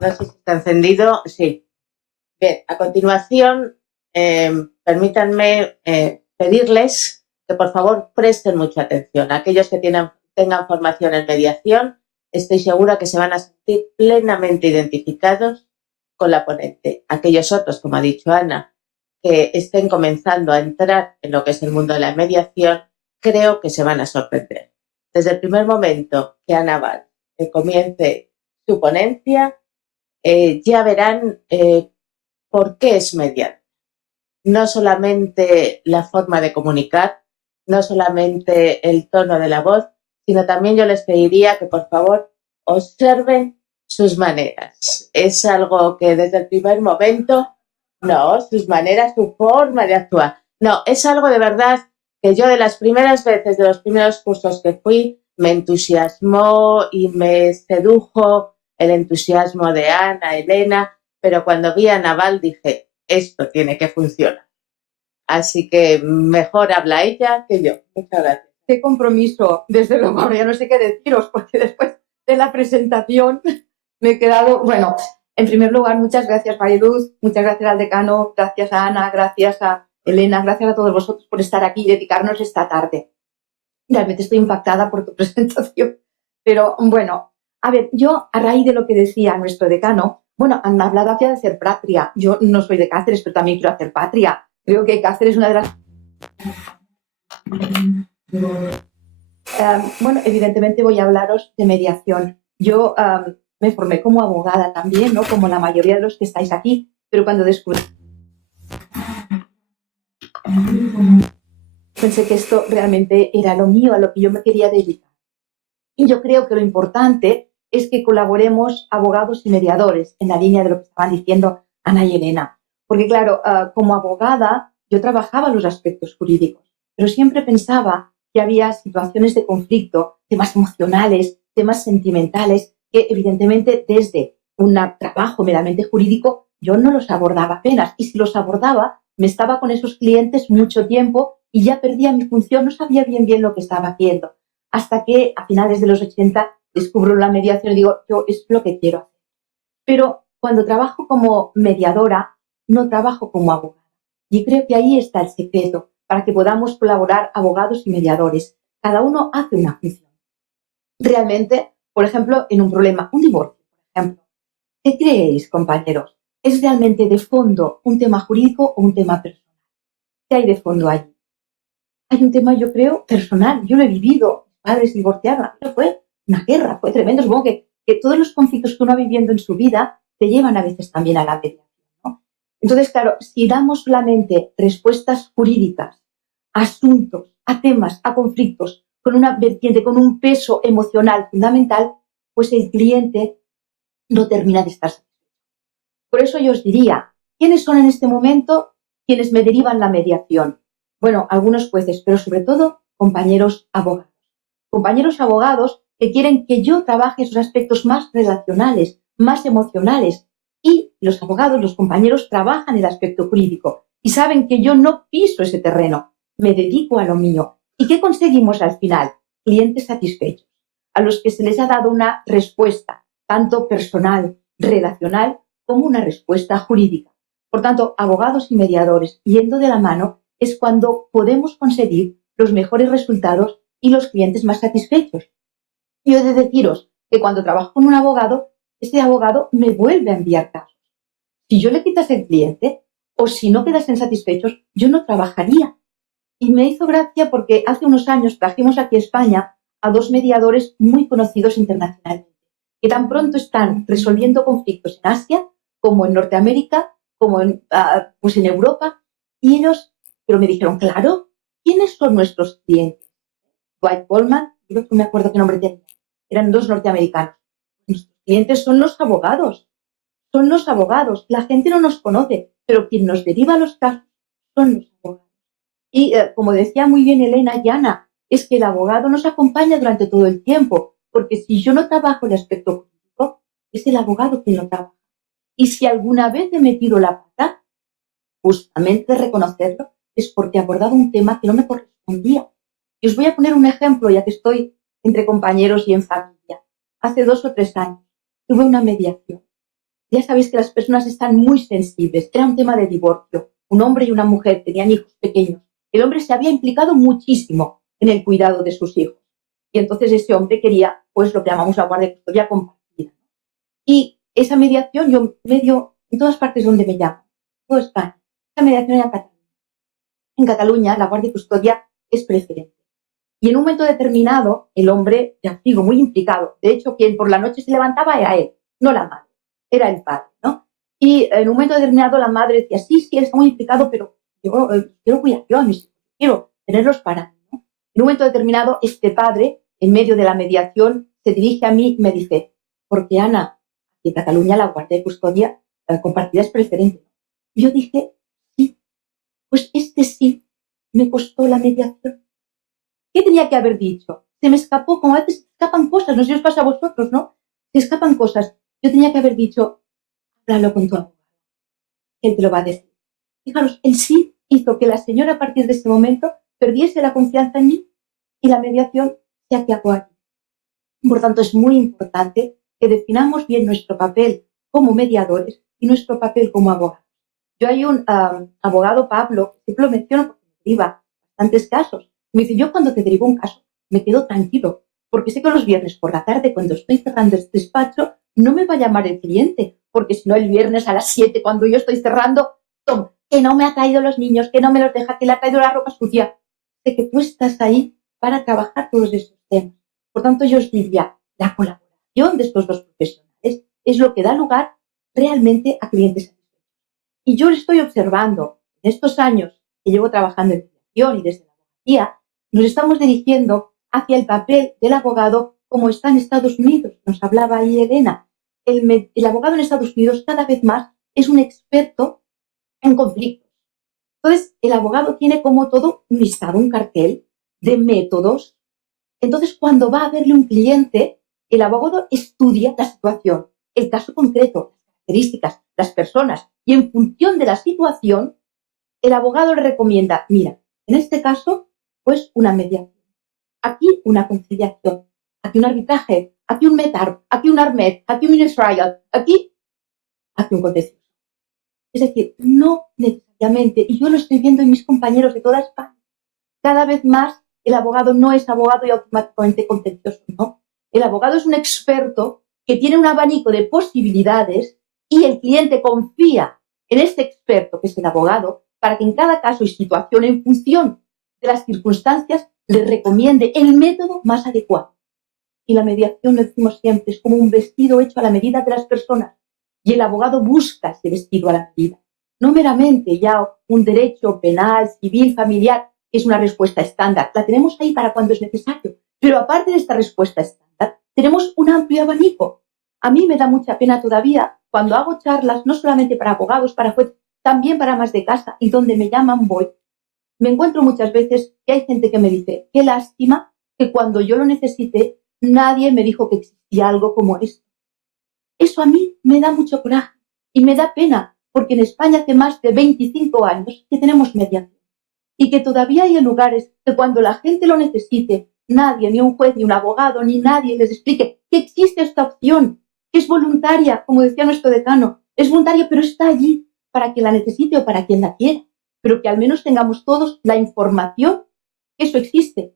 No sé si está encendido. Sí. Bien, a continuación, permítanme pedirles que por favor presten mucha atención. Aquellos que tengan formación en mediación, estoy segura que se van a sentir plenamente identificados con la ponente. Aquellos otros, como ha dicho Ana, que estén comenzando a entrar en lo que es el mundo de la mediación, creo que se van a sorprender. Desde el primer momento que Ana Val comience su ponencia, ya verán por qué es mediante. No solamente la forma de comunicar, no solamente el tono de la voz, sino también yo les pediría que por favor observen sus maneras. Es algo que desde el primer momento, no, sus maneras, su forma de actuar. No, es algo de verdad que yo de las primeras veces, de los primeros cursos que fui, me entusiasmó y me sedujo el entusiasmo de Ana, Elena, pero cuando vi a Naval dije, esto tiene que funcionar. Así que mejor habla ella que yo. Muchas gracias. Qué compromiso, desde luego, ahora ya no sé qué deciros, porque después de la presentación me he quedado, bueno, en primer lugar, muchas gracias Mariluz, muchas gracias al decano, gracias a Ana, gracias a Elena, gracias a todos vosotros por estar aquí y dedicarnos esta tarde. Realmente estoy impactada por tu presentación, pero bueno, a ver, yo a raíz de lo que decía nuestro decano, bueno, han hablado aquí de hacer patria, yo no soy de Cáceres, pero también quiero hacer patria, creo que Cáceres es una de las... Bueno, evidentemente voy a hablaros de mediación. Yo me formé como abogada también, ¿no? Como la mayoría de los que estáis aquí, pero cuando descubrí... Pensé que esto realmente era lo mío, a lo que yo me quería dedicar. Y yo creo que lo importante es que colaboremos abogados y mediadores, en la línea de lo que estaban diciendo Ana y Elena. Porque claro, como abogada yo trabajaba los aspectos jurídicos, pero siempre pensaba que había situaciones de conflicto, temas emocionales, temas sentimentales, que evidentemente desde un trabajo meramente jurídico yo no los abordaba apenas. Y si los abordaba, me estaba con esos clientes mucho tiempo y ya perdía mi función, no sabía bien lo que estaba haciendo. Hasta que a finales de los 80 descubro la mediación y digo, yo es lo que quiero hacer. Pero cuando trabajo como mediadora, no trabajo como abogada. Y creo que ahí está el secreto para que podamos colaborar abogados y mediadores. Cada uno hace una función. Realmente, por ejemplo, en un problema, un divorcio, por ejemplo, ¿qué creéis, compañeros? ¿Es realmente de fondo un tema jurídico o un tema personal? ¿Qué hay de fondo allí? Hay un tema, yo creo, personal. Yo lo he vivido. Padres divorciados. Fue una guerra, fue tremendo. Supongo que todos los conflictos que uno va viviendo en su vida te llevan a veces también a la mediación, ¿no? Entonces, claro, si damos solamente respuestas jurídicas a asuntos, a temas, a conflictos, con una vertiente, con un peso emocional fundamental, pues el cliente no termina de estar satisfecho. Por eso yo os diría, ¿quiénes son en este momento quienes me derivan la mediación? Bueno, algunos jueces, pero sobre todo compañeros abogados. Compañeros abogados que quieren que yo trabaje esos aspectos más relacionales, más emocionales. Y los abogados, los compañeros, trabajan el aspecto jurídico y saben que yo no piso ese terreno, me dedico a lo mío. ¿Y qué conseguimos al final? Clientes satisfechos, a los que se les ha dado una respuesta, tanto personal, relacional, como una respuesta jurídica. Por tanto, abogados y mediadores yendo de la mano es cuando podemos conseguir los mejores resultados y los clientes más satisfechos. Y he de deciros que cuando trabajo con un abogado, ese abogado me vuelve a enviar casos. Si yo le quitase el cliente o si no quedasen satisfechos, yo no trabajaría. Y me hizo gracia porque hace unos años trajimos aquí a España a dos mediadores muy conocidos internacionalmente, que tan pronto están resolviendo conflictos en Asia, como en Norteamérica, como pues en Europa, y ellos, pero me dijeron, claro, ¿quiénes son nuestros clientes? Dwight Goldman, yo no me acuerdo qué nombre tenía, eran dos norteamericanos. Nuestros clientes son los abogados, la gente no nos conoce, pero quien nos deriva los casos son los abogados. Y como decía muy bien Elena y Ana, es que el abogado nos acompaña durante todo el tiempo, porque si yo no trabajo el aspecto jurídico, es el abogado quien lo trabaja. Y si alguna vez he metido la pata, justamente reconocerlo, es porque he abordado un tema que no me correspondía. Y os voy a poner un ejemplo, ya que estoy entre compañeros y en familia. Hace 2 o 3 años tuve una mediación. Ya sabéis que las personas están muy sensibles. Era un tema de divorcio. Un hombre y una mujer tenían hijos pequeños. El hombre se había implicado muchísimo en el cuidado de sus hijos. Y entonces ese hombre quería, pues, lo que llamamos la guardia de custodia compartida. Y esa mediación, yo medio en todas partes donde me llaman, todo España, esa mediación era en Cataluña. En Cataluña, la guardia y custodia es preferente. Y en un momento determinado, el hombre, ya digo, muy implicado, de hecho, quien por la noche se levantaba era él, no la madre, era el padre, ¿no? Y en un momento determinado la madre decía, sí, sí, está muy implicado, pero yo quiero cuidar yo a mis hijos, quiero tenerlos para mí, ¿no? En un momento determinado, este padre, en medio de la mediación, se dirige a mí y me dice, porque Ana, en Cataluña la guardia y custodia compartida es preferente. Y yo dije, sí, pues este sí me costó la mediación. ¿Qué tenía que haber dicho? Se me escapó, como a veces escapan cosas, no sé si os pasa a vosotros, ¿no? Se escapan cosas. Yo tenía que haber dicho, háblalo con tu abogado, él te lo va a decir. Fijaros, el sí hizo que la señora a partir de ese momento perdiese la confianza en mí y la mediación se acabó aquí. Por tanto, es muy importante que definamos bien nuestro papel como mediadores y nuestro papel como abogados. Yo hay un abogado, Pablo, siempre lo menciono porque me deriva bastantes casos. Me dice, yo cuando te derivo un caso me quedo tranquilo, porque sé que los viernes por la tarde, cuando estoy cerrando este despacho, no me va a llamar el cliente, porque si no el viernes a las 7, cuando yo estoy cerrando, Tom, que no me ha traído los niños, que no me los deja, que le ha traído la ropa sucia. Sé que tú estás ahí para trabajar todos esos temas. Por tanto, yo os diría, la colaboración de estos dos profesionales es lo que da lugar realmente a clientes satisfechos. Y yo lo estoy observando en estos años que llevo trabajando en mediación y desde la abogacía, nos estamos dirigiendo hacia el papel del abogado como está en Estados Unidos. Nos hablaba ahí Elena. El abogado en Estados Unidos cada vez más es un experto en conflictos. Entonces, el abogado tiene como todo un listado, un cartel de métodos. Entonces, cuando va a verle un cliente, el abogado estudia la situación, el caso concreto, las características, las personas, y en función de la situación, el abogado le recomienda, mira, en este caso, pues una mediación, aquí una conciliación, aquí un arbitraje, aquí un METAR, aquí un ARMED, aquí un ministerial, aquí un contencioso. Es decir, no necesariamente, y yo lo estoy viendo en mis compañeros de toda España, cada vez más el abogado no es abogado y automáticamente contencioso, no. El abogado es un experto que tiene un abanico de posibilidades y el cliente confía en este experto, que es el abogado, para que en cada caso y situación, en función de las circunstancias, le recomiende el método más adecuado. Y la mediación, lo decimos siempre, es como un vestido hecho a la medida de las personas. Y el abogado busca ese vestido a la medida. No meramente ya un derecho penal, civil, familiar, que es una respuesta estándar. La tenemos ahí para cuando es necesario. Pero aparte de esta respuesta estándar, tenemos un amplio abanico. A mí me da mucha pena todavía cuando hago charlas, no solamente para abogados, para jueces, también para amas de casa, y donde me llaman voy. Me encuentro muchas veces que hay gente que me dice, qué lástima que cuando yo lo necesité, nadie me dijo que existía algo como esto. Eso a mí me da mucho coraje y me da pena, porque en España hace más de 25 años que tenemos mediación y que todavía hay lugares que cuando la gente lo necesite, nadie, ni un juez, ni un abogado, ni nadie les explique que existe esta opción, que es voluntaria, como decía nuestro decano, es voluntaria, pero está allí para quien la necesite o para quien la quiera, pero que al menos tengamos todos la información que eso existe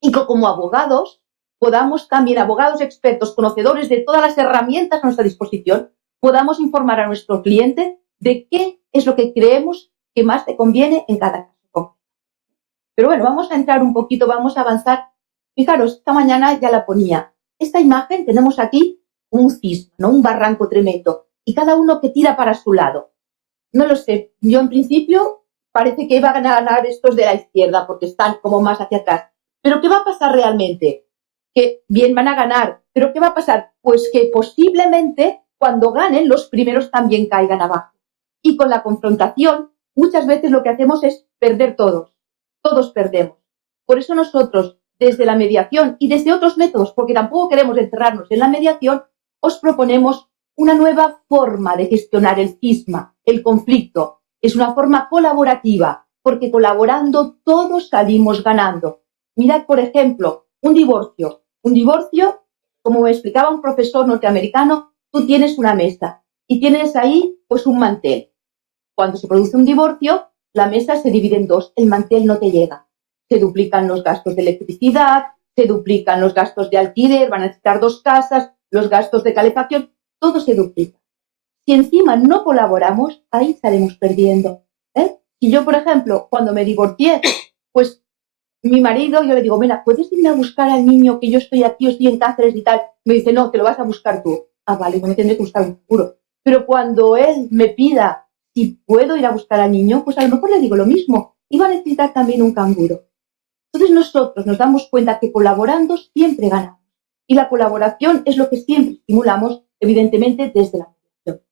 y que como abogados podamos también, abogados expertos, conocedores de todas las herramientas a nuestra disposición, podamos informar a nuestro cliente de qué es lo que creemos que más te conviene en cada caso. Pero bueno, vamos a entrar un poquito, vamos a avanzar. Fijaros, esta mañana ya la ponía. Esta imagen tenemos aquí un cisma, ¿no? Un barranco tremendo, y cada uno que tira para su lado. No lo sé, yo en principio parece que iban a ganar estos de la izquierda porque están como más hacia atrás. Pero ¿qué va a pasar realmente? Que bien van a ganar, pero ¿qué va a pasar? Pues que posiblemente cuando ganen los primeros también caigan abajo. Y con la confrontación muchas veces lo que hacemos es perder todos perdemos. Por eso nosotros desde la mediación y desde otros métodos, porque tampoco queremos encerrarnos en la mediación, os proponemos una nueva forma de gestionar el cisma, el conflicto. Es una forma colaborativa, porque colaborando todos salimos ganando. Mirad, por ejemplo, un divorcio. Un divorcio, como me explicaba un profesor norteamericano, tú tienes una mesa y tienes ahí pues un mantel. Cuando se produce un divorcio, la mesa se divide en dos, el mantel no te llega. Se duplican los gastos de electricidad, se duplican los gastos de alquiler, van a necesitar 2 casas, los gastos de calefacción, todo se duplica. Si encima no colaboramos, ahí estaremos perdiendo. Si yo, por ejemplo, cuando me divorcié, pues mi marido, yo le digo, mira, ¿puedes irme a buscar al niño que yo estoy aquí, yo estoy en Cáceres y tal? Me dice, no, te lo vas a buscar tú. Ah, vale, no me tendré que buscar un seguro. Pero cuando él me pida si puedo ir a buscar al niño, pues a lo mejor le digo lo mismo. Iba a necesitar también un canguro. Entonces nosotros nos damos cuenta que colaborando siempre ganamos. Y la colaboración es lo que siempre estimulamos, evidentemente, desde la mediación.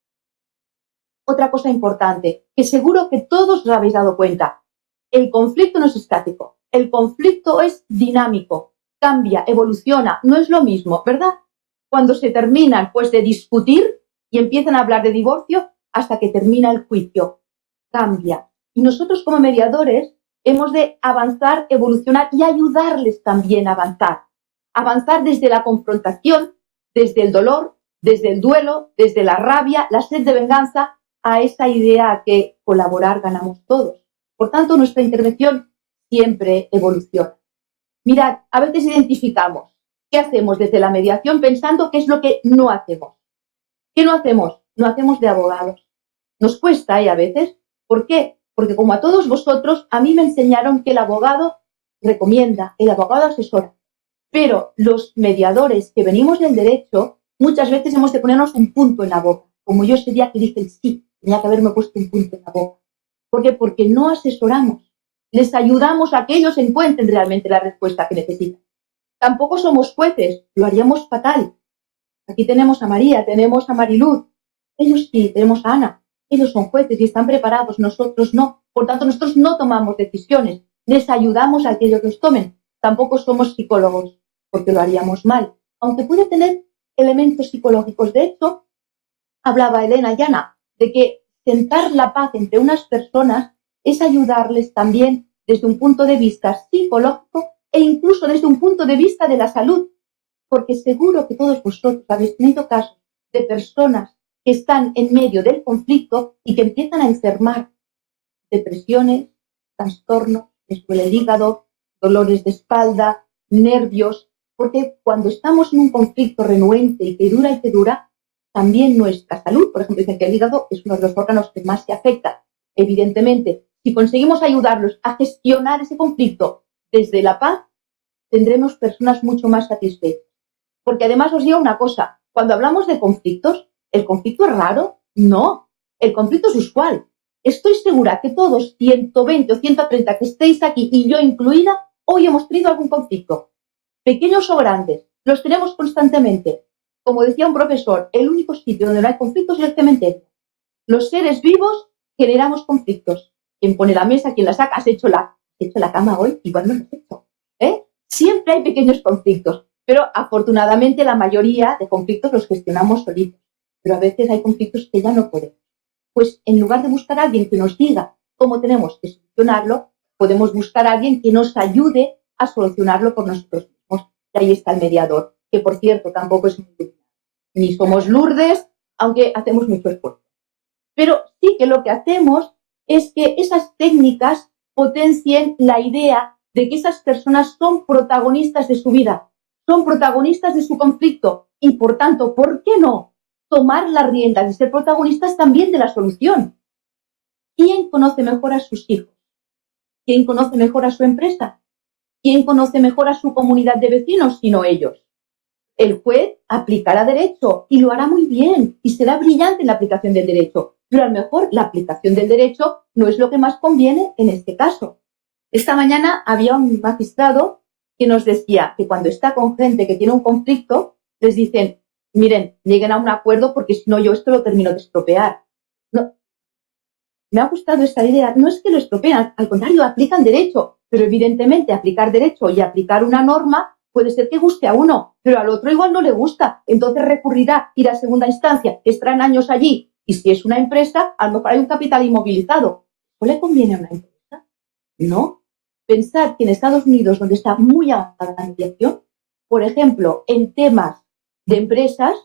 Otra cosa importante, que seguro que todos os habéis dado cuenta, el conflicto no es estático, el conflicto es dinámico, cambia, evoluciona, no es lo mismo, ¿verdad? Cuando se terminan pues de discutir y empiezan a hablar de divorcio hasta que termina el juicio, cambia. Y nosotros como mediadores hemos de avanzar, evolucionar y ayudarles también a avanzar. Avanzar desde la confrontación, desde el dolor, desde el duelo, desde la rabia, la sed de venganza, a esa idea que colaborar ganamos todos. Por tanto, nuestra intervención siempre evoluciona. Mirad, a veces identificamos qué hacemos desde la mediación pensando qué es lo que no hacemos. ¿Qué no hacemos? No hacemos de abogados. Nos cuesta, a veces. ¿Por qué? Porque como a todos vosotros, a mí me enseñaron que el abogado recomienda, el abogado asesora. Pero los mediadores que venimos del derecho, muchas veces hemos de ponernos un punto en la boca. Como yo ese día que dije el sí, tenía que haberme puesto un punto en la boca. ¿Por qué? Porque no asesoramos. Les ayudamos a que ellos encuentren realmente la respuesta que necesitan. Tampoco somos jueces, lo haríamos fatal. Aquí tenemos a María, tenemos a Mariluz. Ellos sí, tenemos a Ana. Ellos son jueces y están preparados, nosotros no. Por tanto, nosotros no tomamos decisiones. Les ayudamos a que ellos los tomen. Tampoco somos psicólogos, porque lo haríamos mal. Aunque puede tener elementos psicológicos. De hecho, hablaba Elena y Ana de que sentar la paz entre unas personas es ayudarles también desde un punto de vista psicológico e incluso desde un punto de vista de la salud. Porque seguro que todos vosotros habéis tenido casos de personas que están en medio del conflicto y que empiezan a enfermar. Depresiones, trastornos, les duele el hígado, dolores de espalda, nervios, porque cuando estamos en un conflicto renuente y que dura, también nuestra salud, por ejemplo, dicen que el hígado es uno de los órganos que más se afecta. Evidentemente, si conseguimos ayudarlos a gestionar ese conflicto desde la paz, tendremos personas mucho más satisfechas. Porque además os digo una cosa, cuando hablamos de conflictos, ¿el conflicto es raro? No, el conflicto es usual. Estoy segura que todos, 120 o 130 que estéis aquí, y yo incluida, hoy hemos tenido algún conflicto. Pequeños o grandes, los tenemos constantemente. Como decía un profesor, el único sitio donde no hay conflictos es el cementerio. Los seres vivos generamos conflictos. ¿Quién pone la mesa? ¿Quién la saca? ¿Has hecho la cama hoy? Igual no lo has hecho. Siempre hay pequeños conflictos. Pero afortunadamente la mayoría de conflictos los gestionamos solitos. Pero a veces hay conflictos que ya no podemos. Pues en lugar de buscar a alguien que nos diga cómo tenemos que solucionarlo, podemos buscar a alguien que nos ayude a solucionarlo por nosotros mismos. Y ahí está el mediador, que por cierto tampoco es muy... Ni somos Lourdes, aunque hacemos mucho esfuerzo. Pero sí que lo que hacemos es que esas técnicas potencien la idea de que esas personas son protagonistas de su vida, son protagonistas de su conflicto y, por tanto, ¿por qué no tomar las riendas y ser protagonistas también de la solución? ¿Quién conoce mejor a sus hijos? ¿Quién conoce mejor a su empresa? ¿Quién conoce mejor a su comunidad de vecinos sino ellos? El juez aplicará derecho y lo hará muy bien y será brillante en la aplicación del derecho, pero a lo mejor la aplicación del derecho no es lo que más conviene en este caso. Esta mañana había un magistrado que nos decía que cuando está con gente que tiene un conflicto, les dicen, miren, lleguen a un acuerdo porque si no yo esto lo termino de estropear. No, me ha gustado esta idea. No es que lo estropean, al contrario, aplican derecho, pero evidentemente aplicar derecho y aplicar una norma puede ser que guste a uno, pero al otro igual no le gusta. Entonces recurrirá, ir a segunda instancia, estarán años allí. Y si es una empresa, a lo mejor hay un capital inmovilizado. ¿No le conviene a una empresa? No. Pensar que en Estados Unidos, donde está muy avanzada la mediación, por ejemplo, en temas de empresas,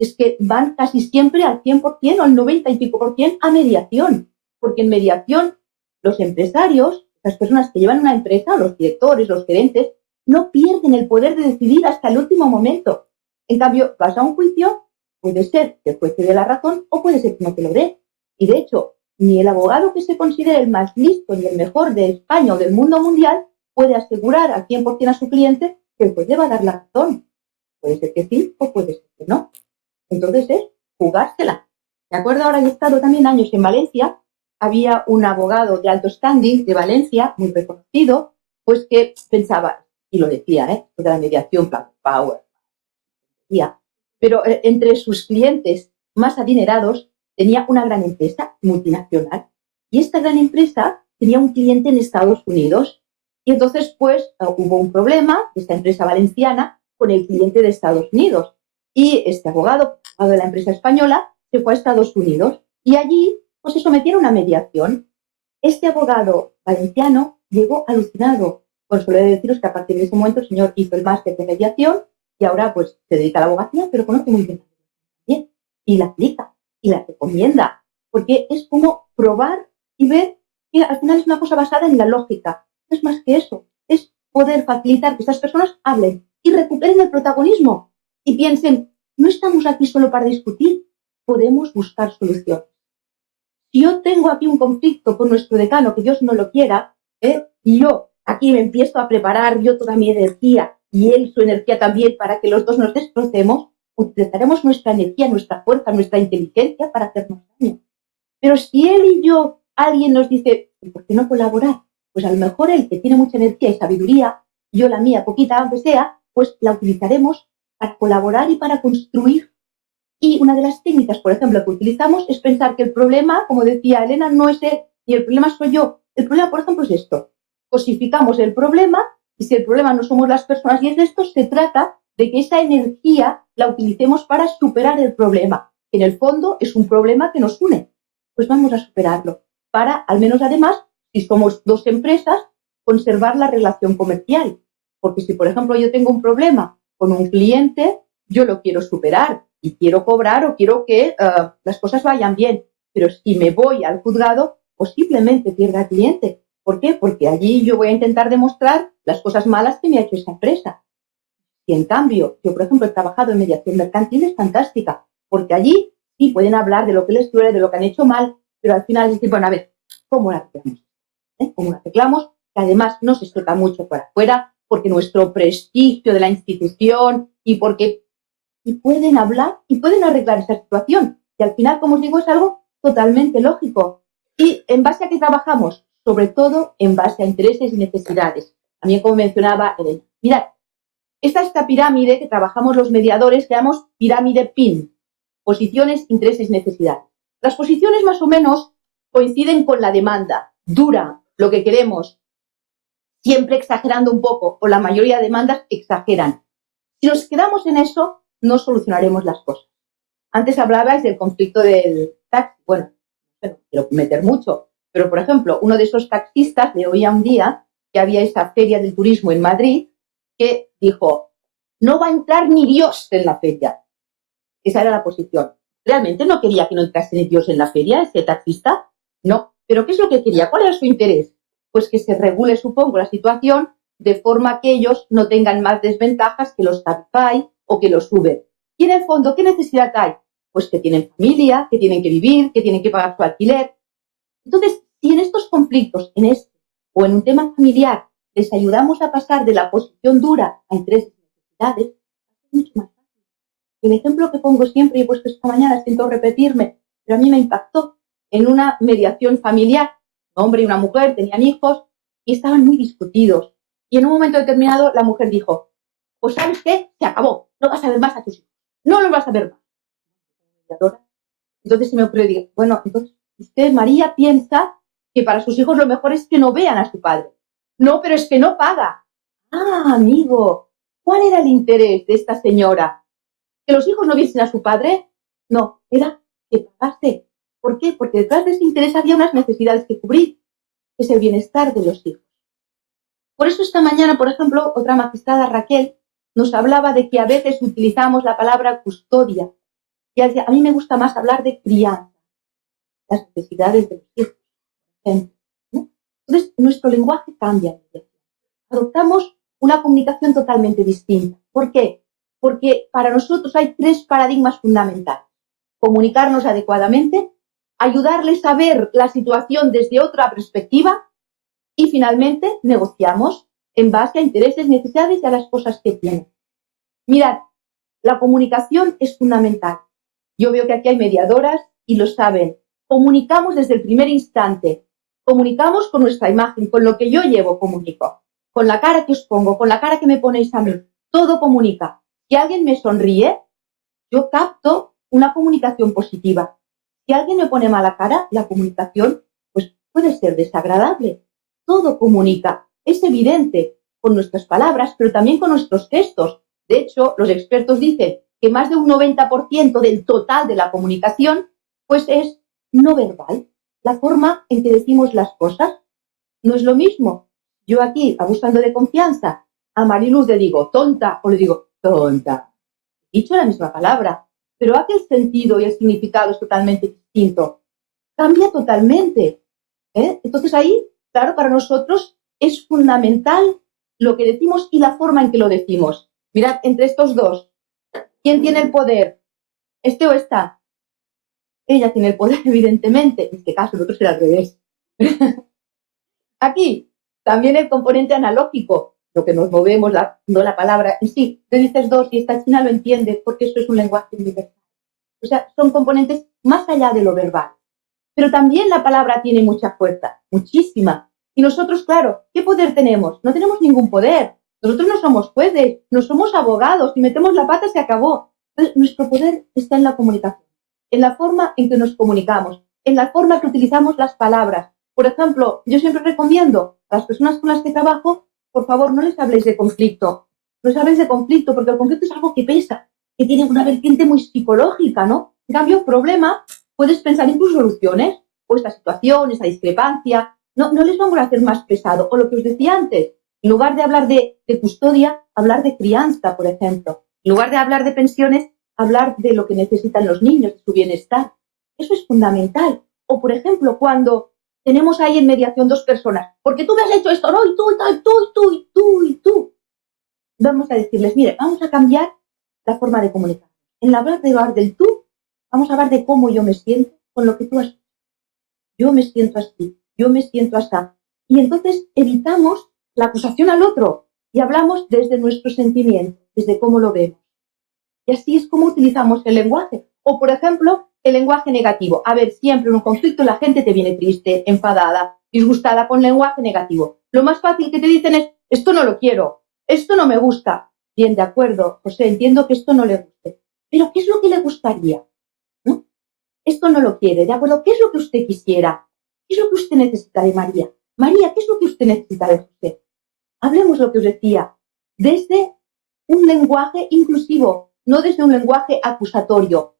es que van casi siempre al 100% o al 90 y pico por cien a mediación, porque en mediación los empresarios, las personas que llevan una empresa, los directores, los gerentes, no pierden el poder de decidir hasta el último momento. En cambio, vas a un juicio, puede ser que el juez te dé la razón o puede ser que no te lo dé. Y de hecho, ni el abogado que se considere el más listo ni el mejor de España o del mundo mundial puede asegurar al 100% a su cliente que el juez le va a dar la razón. Puede ser que sí o puede ser que no. Entonces es jugársela. Me acuerdo ahora, he estado también años en Valencia, había un abogado de alto standing de Valencia, muy reconocido, pues que pensaba, y lo decía, de la mediación, power, pero entre sus clientes más adinerados tenía una gran empresa multinacional. Y esta gran empresa tenía un cliente en Estados Unidos. Y entonces, pues, hubo un problema de esta empresa valenciana con el cliente de Estados Unidos. Y este abogado de la empresa española se fue a Estados Unidos. Y allí, pues, se sometieron a una mediación. Este abogado valenciano llegó alucinado. Pues suele deciros que a partir de ese momento el señor hizo el máster de mediación y ahora pues se dedica a la abogacía, pero conoce muy bien y la aplica y la recomienda, porque es como probar y ver que al final es una cosa basada en la lógica. No es más que eso, es poder facilitar que estas personas hablen y recuperen el protagonismo y piensen, no estamos aquí solo para discutir, podemos buscar soluciones. Si yo tengo aquí un conflicto con nuestro decano, que Dios no lo quiera, y yo aquí me empiezo a preparar yo toda mi energía y él su energía también para que los dos nos destrocemos, utilizaremos nuestra energía, nuestra fuerza, nuestra inteligencia para hacernos daño. Pero si él y yo, alguien nos dice, ¿por qué no colaborar? Pues a lo mejor él, que tiene mucha energía y sabiduría, yo la mía, poquita aunque sea, pues la utilizaremos para colaborar y para construir. Y una de las técnicas, por ejemplo, que utilizamos es pensar que el problema, como decía Elena, no es él, ni el problema soy yo. El problema, por ejemplo, es esto. Cosificamos el problema y si el problema no somos las personas y es esto, se trata de que esa energía la utilicemos para superar el problema. En el fondo es un problema que nos une. Pues vamos a superarlo. Para, al menos además, si somos dos empresas, conservar la relación comercial. Porque si, por ejemplo, yo tengo un problema con un cliente, yo lo quiero superar y quiero cobrar o quiero que las cosas vayan bien. Pero si me voy al juzgado, posiblemente pierda cliente. ¿Por qué? Porque allí yo voy a intentar demostrar las cosas malas que me ha hecho esa empresa. Y en cambio, yo, por ejemplo, he trabajado en mediación mercantil, es fantástica, porque allí sí pueden hablar de lo que les duele, de lo que han hecho mal, pero al final dicen, bueno, a ver, ¿cómo la arreglamos? ¿Cómo la arreglamos? Que además no se explota mucho por afuera, porque nuestro prestigio de la institución y porque y pueden hablar y pueden arreglar esa situación. Y al final, como os digo, es algo totalmente lógico. ¿Y en base a qué trabajamos? Sobre todo en base a intereses y necesidades. También, como mencionaba Elena. Mirad, esta pirámide que trabajamos los mediadores, que llamamos pirámide PIN, posiciones, intereses, necesidades. Las posiciones más o menos coinciden con la demanda, dura, lo que queremos, siempre exagerando un poco, o la mayoría de demandas exageran. Si nos quedamos en eso, no solucionaremos las cosas. Antes hablabais del conflicto del taxi. Bueno, no quiero meter mucho, pero por ejemplo, uno de esos taxistas le oía un día que había esa feria del turismo en Madrid que dijo, no va a entrar ni Dios en la feria. Esa era la posición. ¿Realmente no quería que no entrase ni Dios en la feria ese taxista? No. ¿Pero qué es lo que quería? ¿Cuál era su interés? Pues que se regule, supongo, la situación de forma que ellos no tengan más desventajas que los Cabify o que los Uber. Y en el fondo, ¿qué necesidad hay? Pues que tienen familia, que tienen que vivir, que tienen que pagar su alquiler. Entonces, si en estos conflictos, en este o en un tema familiar, les ayudamos a pasar de la posición dura a intereses y necesidades, es mucho más fácil. El ejemplo que pongo siempre y he puesto esta mañana, siento repetirme, pero a mí me impactó en una mediación familiar. Un hombre y una mujer tenían hijos y estaban muy discutidos. Y en un momento determinado la mujer dijo, pues ¿sabes qué? Se acabó, no vas a ver más a tus hijos, no los vas a ver más. Entonces se me ocurrió y dije, bueno, entonces usted, María, piensa que para sus hijos lo mejor es que no vean a su padre. No, pero es que no paga. Ah, amigo, ¿cuál era el interés de esta señora? ¿Que los hijos no viesen a su padre? No, era que pagase. ¿Por qué? Porque detrás de ese interés había unas necesidades que cubrir, que es el bienestar de los hijos. Por eso esta mañana, por ejemplo, otra magistrada, Raquel, nos hablaba de que a veces utilizamos la palabra custodia Y decía, a mí me gusta más hablar de crianza, las necesidades de los hijos, por ejemplo, ¿no? Entonces, nuestro lenguaje cambia. Adoptamos una comunicación totalmente distinta. ¿Por qué? Porque para nosotros hay 3 paradigmas fundamentales. Comunicarnos adecuadamente, ayudarles a ver la situación desde otra perspectiva y finalmente negociamos en base a intereses, necesidades y a las cosas que tienen. Mirad, la comunicación es fundamental. Yo veo que aquí hay mediadoras y lo saben. Comunicamos desde el primer instante. Comunicamos con nuestra imagen, con lo que yo llevo comunico. Con la cara que os pongo, con la cara que me ponéis a mí. Todo comunica. Si alguien me sonríe, yo capto una comunicación positiva. Si alguien me pone mala cara, la comunicación pues, puede ser desagradable. Todo comunica. Es evidente con nuestras palabras, pero también con nuestros gestos. De hecho, los expertos dicen que más de un 90% del total de la comunicación pues es no verbal. La forma en que decimos las cosas no es lo mismo. Yo aquí, abusando de confianza, a Mariluz le digo tonta o le digo tonta. He dicho la misma palabra, pero aquí el sentido y el significado es totalmente distinto. Cambia totalmente. Entonces ahí, claro, para nosotros es fundamental lo que decimos y la forma en que lo decimos. Mirad, entre estos dos, ¿quién tiene el poder? ¿Este o esta? Ella tiene el poder, evidentemente. En este caso, nosotros era al revés. Aquí, también el componente analógico, lo que nos movemos, no la palabra en sí. Te dices dos y esta china lo entiende porque eso es un lenguaje universal. O sea, son componentes más allá de lo verbal. Pero también la palabra tiene mucha fuerza, muchísima. Y nosotros, claro, ¿qué poder tenemos? No tenemos ningún poder. Nosotros no somos jueces, no somos abogados. Si metemos la pata se acabó. Entonces, nuestro poder está en la comunicación, en la forma en que nos comunicamos, en la forma que utilizamos las palabras. Por ejemplo, yo siempre recomiendo a las personas con las que trabajo, por favor, no les habléis de conflicto. No les habléis de conflicto, porque el conflicto es algo que pesa, que tiene una vertiente muy psicológica, ¿no? En cambio, problema, puedes pensar en tus soluciones, o esta situación, esta discrepancia. No les vamos a hacer más pesado. O lo que os decía antes, en lugar de hablar de custodia, hablar de crianza, por ejemplo. En lugar de hablar de pensiones, hablar de lo que necesitan los niños, de su bienestar. Eso es fundamental. O, por ejemplo, cuando tenemos ahí en mediación dos personas, porque tú me has hecho esto, no, y tú, y tú, y tú, y tú, y tú, y tú. Vamos a decirles, mire, vamos a cambiar la forma de comunicar. En lugar de hablar del tú, vamos a hablar de cómo yo me siento con lo que tú has hecho. Yo me siento así, yo me siento así. Y entonces evitamos la acusación al otro y hablamos desde nuestro sentimiento, desde cómo lo vemos. Y así es como utilizamos el lenguaje. O, por ejemplo, el lenguaje negativo. A ver, siempre en un conflicto la gente te viene triste, enfadada, disgustada con lenguaje negativo. Lo más fácil que te dicen es, esto no lo quiero, esto no me gusta. Bien, de acuerdo, José, entiendo que esto no le guste. Pero ¿qué es lo que le gustaría? ¿No? Esto no lo quiere, ¿de acuerdo? ¿Qué es lo que usted quisiera? ¿Qué es lo que usted necesita de María? María, ¿qué es lo que usted necesita de José? Hablemos lo que os decía, desde un lenguaje inclusivo, no desde un lenguaje acusatorio.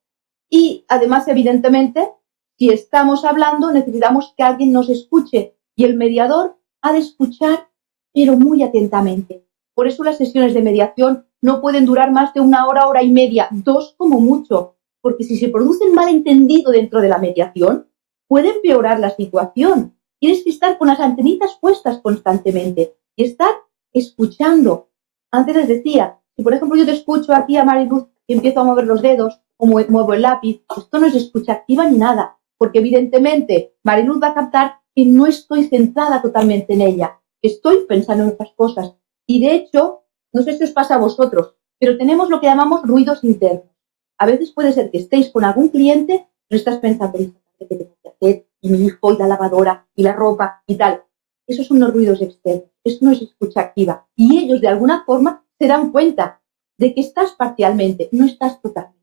Y además, evidentemente, si estamos hablando, necesitamos que alguien nos escuche y el mediador ha de escuchar, pero muy atentamente. Por eso las sesiones de mediación no pueden durar más de 1 hora, hora y media, 2 como mucho, porque si se produce un malentendido dentro de la mediación, puede empeorar la situación. Tienes que estar con las antenitas puestas constantemente y estar escuchando. Antes les decía, si por ejemplo yo te escucho aquí a Mariluz y empiezo a mover los dedos o muevo el lápiz, esto no es escucha activa ni nada, porque evidentemente Mariluz va a captar que no estoy centrada totalmente en ella, que estoy pensando en otras cosas. Y de hecho, no sé si os pasa a vosotros, pero tenemos lo que llamamos ruidos internos. A veces puede ser que estéis con algún cliente, pero estás pensando, ¿qué tengo que hacer? Y mi hijo, y la lavadora, y la ropa, y tal. Esos son los ruidos externos. Eso no es escucha activa. Y ellos, de alguna forma, se dan cuenta de que estás parcialmente, no estás totalmente.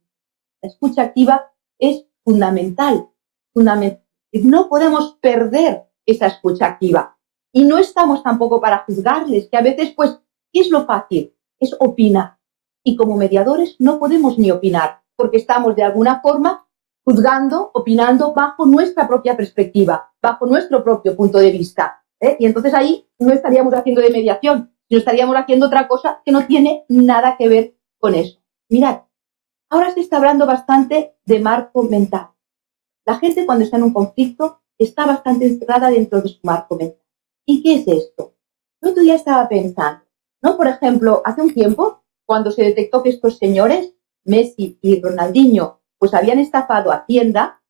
La escucha activa es fundamental, fundamental. No podemos perder esa escucha activa. Y no estamos tampoco para juzgarles, que a veces, pues, ¿qué es lo fácil? Es opinar. Y como mediadores no podemos ni opinar, porque estamos de alguna forma juzgando, opinando bajo nuestra propia perspectiva, bajo nuestro propio punto de vista. Y entonces ahí no estaríamos haciendo de mediación, sino estaríamos haciendo otra cosa que no tiene nada que ver con eso. Mirad, Ahora se está hablando bastante de marco mental. La gente cuando está en un conflicto está bastante encerrada dentro de su marco mental. ¿Y qué es esto? El otro día estaba pensando, ¿no? Por ejemplo, hace un tiempo, cuando se detectó que estos señores, Messi y Ronaldinho, pues habían estafado a Hacienda,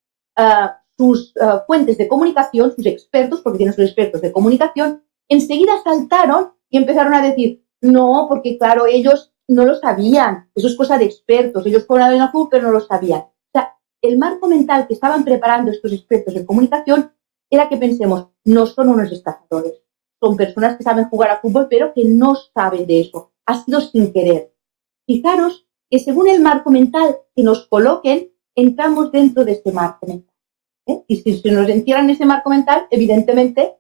sus fuentes de comunicación, sus expertos, porque tienen sus expertos de comunicación, enseguida saltaron y empezaron a decir, no, porque claro, ellos no lo sabían, eso es cosa de expertos, ellos fueron en azul, pero no lo sabían. O sea, el marco mental que estaban preparando estos expertos de comunicación era que pensemos, no son unos estafadores, son personas que saben jugar a fútbol, pero que no saben de eso. Ha sido sin querer. Fijaros que según el marco mental que nos coloquen, entramos dentro de este marco mental. Y si se nos encierran en ese marco mental, evidentemente,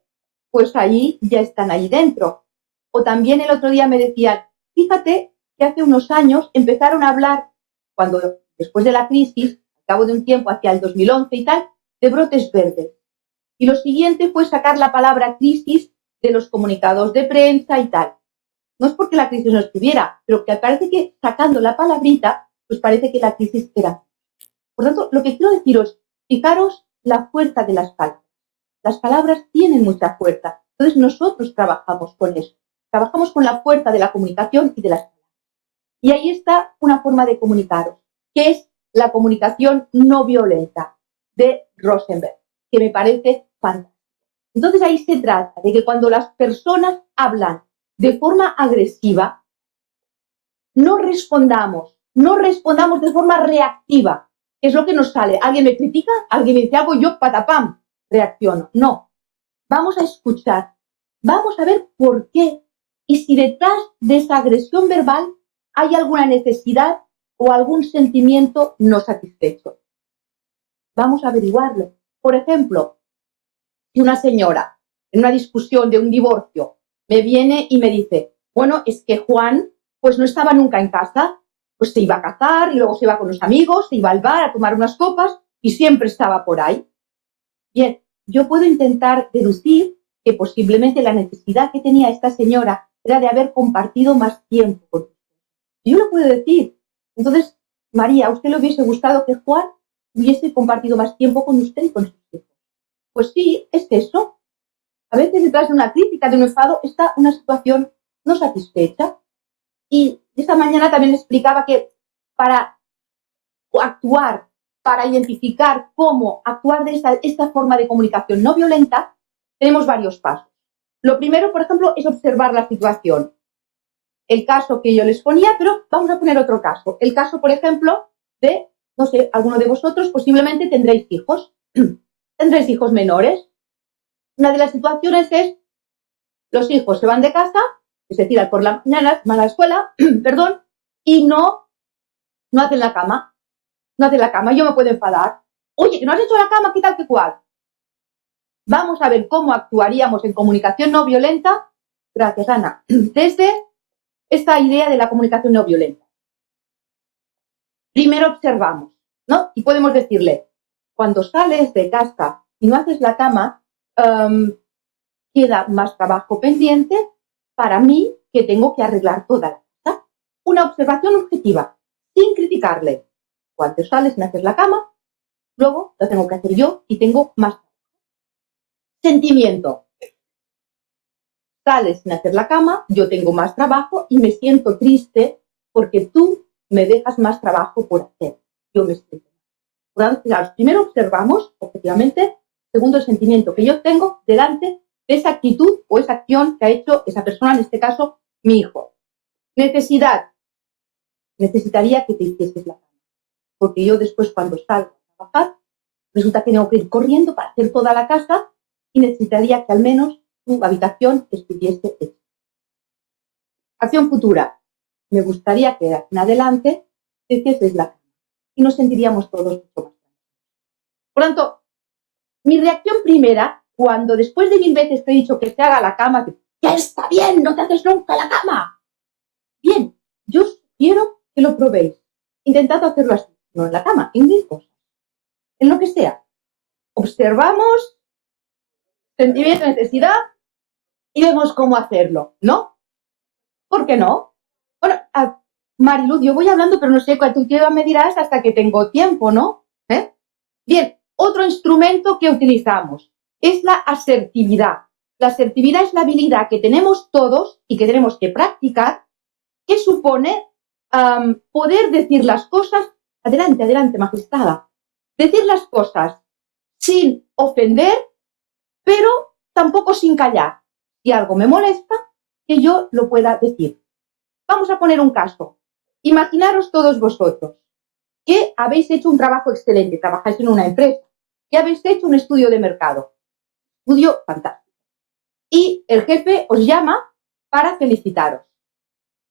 pues ahí ya están ahí dentro. O también el otro día me decían, fíjate que hace unos años empezaron a hablar, cuando después de la crisis, al cabo de un tiempo, hacia el 2011 y tal, de brotes verdes. Y lo siguiente fue sacar la palabra crisis de los comunicados de prensa y tal. No es porque la crisis no estuviera, pero que parece que sacando la palabrita, pues parece que la crisis era. Por tanto, lo que quiero deciros, fijaros la fuerza de las palabras. Las palabras tienen mucha fuerza. Entonces nosotros trabajamos con eso. Trabajamos con la fuerza de la comunicación y de las palabras. Y ahí está una forma de comunicaros, que es la comunicación no violenta de Rosenberg, que me parece fantástico. Entonces ahí se trata de que cuando las personas hablan de forma agresiva, no respondamos de forma reactiva, que es lo que nos sale. Alguien me critica, alguien me dice algo, yo patapam, reacciono. No, vamos a escuchar, vamos a ver por qué y si detrás de esa agresión verbal hay alguna necesidad o algún sentimiento no satisfecho. Vamos a averiguarlo. Por ejemplo, si una señora en una discusión de un divorcio me viene y me dice, bueno, es que Juan pues no estaba nunca en casa, pues se iba a cazar y luego se iba con los amigos, se iba al bar a tomar unas copas y siempre estaba por ahí. Bien, yo puedo intentar deducir que posiblemente la necesidad que tenía esta señora era de haber compartido más tiempo con usted. Yo lo puedo decir. Entonces, María, ¿a usted le hubiese gustado que Juan hubiese compartido más tiempo con usted y con sus hijos? Pues sí, es eso. A veces detrás de una crítica, de un enfado, está una situación no satisfecha. Y esta mañana también explicaba que para actuar, para identificar cómo actuar de esta forma de comunicación no violenta, tenemos varios pasos. Lo primero, por ejemplo, es observar la situación. El caso que yo les ponía, pero vamos a poner otro caso. El caso, por ejemplo, de, no sé, alguno de vosotros posiblemente tendréis hijos. Tendréis hijos menores. Una de las situaciones es, los hijos se van de casa, es decir, por la mañana van a la escuela, perdón, y no hacen la cama. No hacen la cama, yo me puedo enfadar. Oye, que no has hecho la cama, ¿qué tal, qué cual? Vamos a ver cómo actuaríamos en comunicación no violenta, gracias Ana, desde esta idea de la comunicación no violenta. Primero observamos, ¿no? Y podemos decirle, cuando sales de casa y no haces la cama, queda más trabajo pendiente para mí que tengo que arreglar toda la casa. Una observación objetiva, sin criticarle. Cuando sales y no haces la cama, luego lo tengo que hacer yo y tengo más trabajo. Sentimiento. Sales sin hacer la cama, yo tengo más trabajo y me siento triste porque tú me dejas más trabajo por hacer. Yo me siento. Primero observamos, objetivamente. Segundo, el sentimiento que yo tengo delante de esa actitud o esa acción que ha hecho esa persona, en este caso, mi hijo. Necesidad. Necesitaría que te hicieses la cama. Porque yo después, cuando salgo a trabajar, resulta que tengo que ir corriendo para hacer toda la casa y necesitaría que al menos tu habitación estuviese hecha. Acción futura. Me gustaría que en adelante te hicieses la cama y nos sentiríamos todos mucho más. Por tanto, mi reacción primera, cuando después de 1000 veces te he dicho que te haga la cama, que ya está bien, no te haces nunca la cama. Bien, yo quiero que lo probéis. Intentad hacerlo así, no en la cama, en 1000 cosas, en lo que sea. Observamos, sentimiento de necesidad y vemos cómo hacerlo, ¿no? ¿Por qué no? Bueno, Mariluz, yo voy hablando, pero no sé cuánto tiempo me dirás hasta que tengo tiempo, ¿no? Bien, otro instrumento que utilizamos es la asertividad. La asertividad es la habilidad que tenemos todos y que tenemos que practicar, que supone poder decir las cosas, adelante, adelante, majestad, decir las cosas sin ofender, pero tampoco sin callar. Si algo me molesta, que yo lo pueda decir. Vamos a poner un caso. Imaginaros todos vosotros que habéis hecho un trabajo excelente, trabajáis en una empresa, que habéis hecho un estudio de mercado, estudio fantástico. Y el jefe os llama para felicitaros.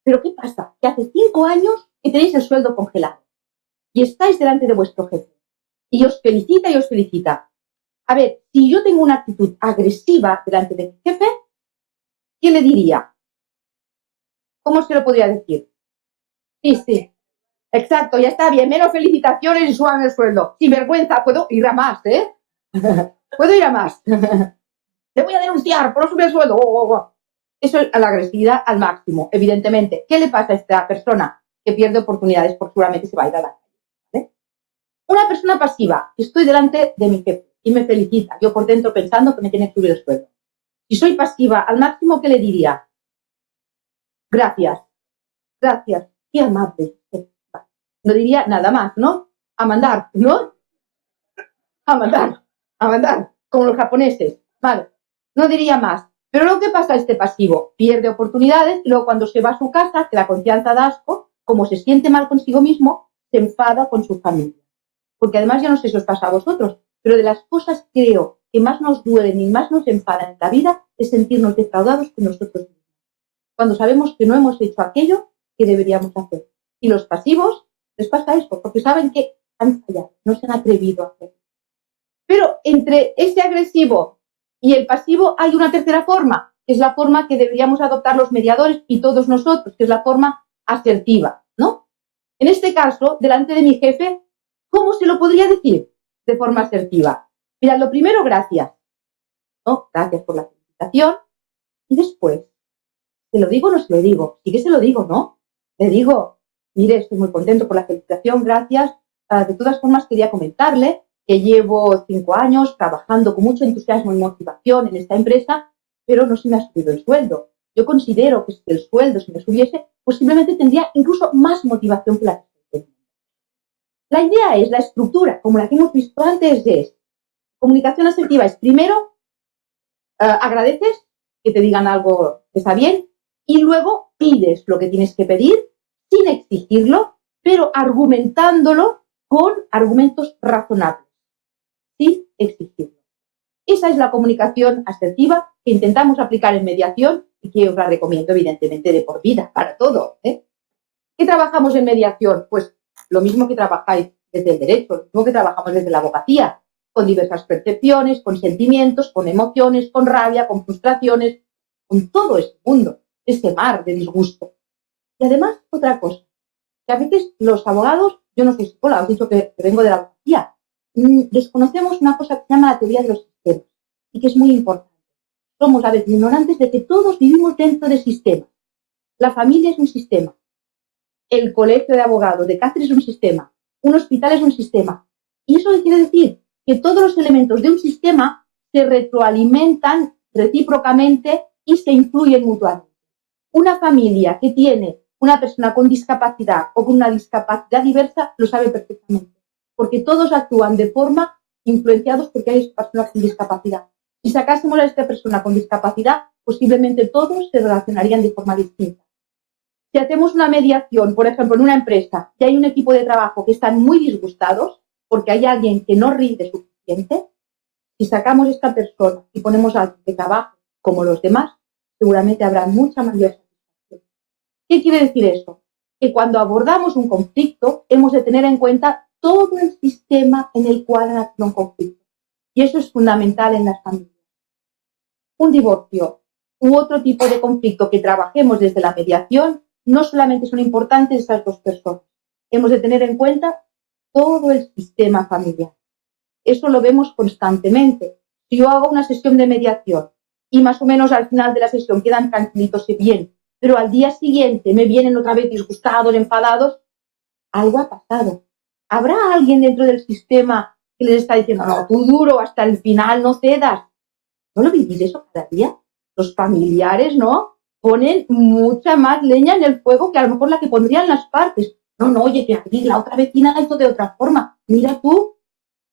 Pero ¿qué pasa? Que hace 5 años que tenéis el sueldo congelado y estáis delante de vuestro jefe y os felicita y os felicita. A ver, si yo tengo una actitud agresiva delante de mi jefe, ¿qué le diría? ¿Cómo se lo podría decir? Sí, exacto, ya está bien, menos felicitaciones y suban el sueldo. Sin vergüenza, puedo ir a más, ¿eh? Puedo ir a más. Te voy a denunciar por no subir el sueldo. Eso es la agresividad al máximo, evidentemente. ¿Qué le pasa a esta persona que pierde oportunidades porque seguramente se va a ir a la calle? ¿Vale? Una persona pasiva, estoy delante de mi jefe y me felicita, yo por dentro pensando que me tiene que subir el sueldo. Si soy pasiva al máximo, ¿qué le diría? Gracias, gracias, qué amable. No diría nada más, ¿no? A mandar, ¿no? A mandar, como los japoneses. Vale, no diría más. Pero lo que pasa a este pasivo, pierde oportunidades y luego cuando se va a su casa, que la confianza da asco, como se siente mal consigo mismo, se enfada con su familia. Porque además, yo no sé si os pasa a vosotros, pero de las cosas creo que más nos duelen y más nos enfadan en la vida es sentirnos defraudados con nosotros mismos. Cuando sabemos que no hemos hecho aquello que deberíamos hacer. Y los pasivos les pasa esto, porque saben que han fallado, no se han atrevido a hacerlo. Pero entre ese agresivo y el pasivo hay una tercera forma, que es la forma que deberíamos adoptar los mediadores y todos nosotros, que es la forma asertiva, ¿no? En este caso, delante de mi jefe, ¿cómo se lo podría decir de forma asertiva? Mira, lo primero, gracias, ¿no? Gracias por la felicitación. Y después, ¿se lo digo o no se lo digo? Sí que se lo digo, ¿no? Le digo, mire, estoy muy contento por la felicitación, gracias. De todas formas, quería comentarle que llevo 5 años trabajando con mucho entusiasmo y motivación en esta empresa, pero no se me ha subido el sueldo. Yo considero que si el sueldo se me subiese, posiblemente tendría incluso más motivación que la que tengo. La idea es, la estructura, como la que hemos visto antes, es comunicación asertiva. Es primero, agradeces que te digan algo que está bien y luego pides lo que tienes que pedir sin exigirlo, pero argumentándolo con argumentos razonables, sin exigirlo. Esa es la comunicación asertiva que intentamos aplicar en mediación y que os la recomiendo, evidentemente, de por vida, para todo. ¿Qué trabajamos en mediación? Pues lo mismo que trabajáis desde el derecho, lo mismo que trabajamos desde la abogacía, con diversas percepciones, con sentimientos, con emociones, con rabia, con frustraciones, con todo este mundo, este mar de disgusto. Y además, otra cosa, que a veces los abogados, yo no soy psicóloga, os he dicho que vengo de la abogacía, desconocemos una cosa que se llama la teoría de los sistemas y que es muy importante. Somos a veces ignorantes de que todos vivimos dentro de sistemas. La familia es un sistema, el colegio de abogados de Cáceres es un sistema, un hospital es un sistema. Y eso quiere decir que todos los elementos de un sistema se retroalimentan recíprocamente y se influyen mutuamente. Una familia que tiene una persona con discapacidad o con una discapacidad diversa lo sabe perfectamente, porque todos actúan de forma influenciados porque hay personas con discapacidad. Si sacásemos a esta persona con discapacidad, posiblemente todos se relacionarían de forma distinta. Si hacemos una mediación, por ejemplo, en una empresa, y hay un equipo de trabajo que están muy disgustados porque hay alguien que no rinde suficiente, si sacamos a esta persona y ponemos a alguien que trabaja como los demás, seguramente habrá mucha mayor satisfacción. ¿Qué quiere decir eso? Que cuando abordamos un conflicto, hemos de tener en cuenta todo el sistema en el cual actúa un conflicto. Y eso es fundamental en las familias. Un divorcio u otro tipo de conflicto que trabajemos desde la mediación, no solamente son importantes esas dos personas, hemos de tener en cuenta todo el sistema familiar. Eso lo vemos constantemente. Si yo hago una sesión de mediación y más o menos al final de la sesión quedan tranquilitos y bien pero al día siguiente me vienen otra vez disgustados, enfadados. Algo ha pasado. ¿Habrá alguien dentro del sistema que les está diciendo, no, tú duro, hasta el final no cedas? ¿No lo vivís eso cada día? Los familiares, ¿no? Ponen mucha más leña en el fuego que a lo mejor la que pondrían las partes. No, no, oye, que aquí la otra vecina ha hecho de otra forma. Mira tú,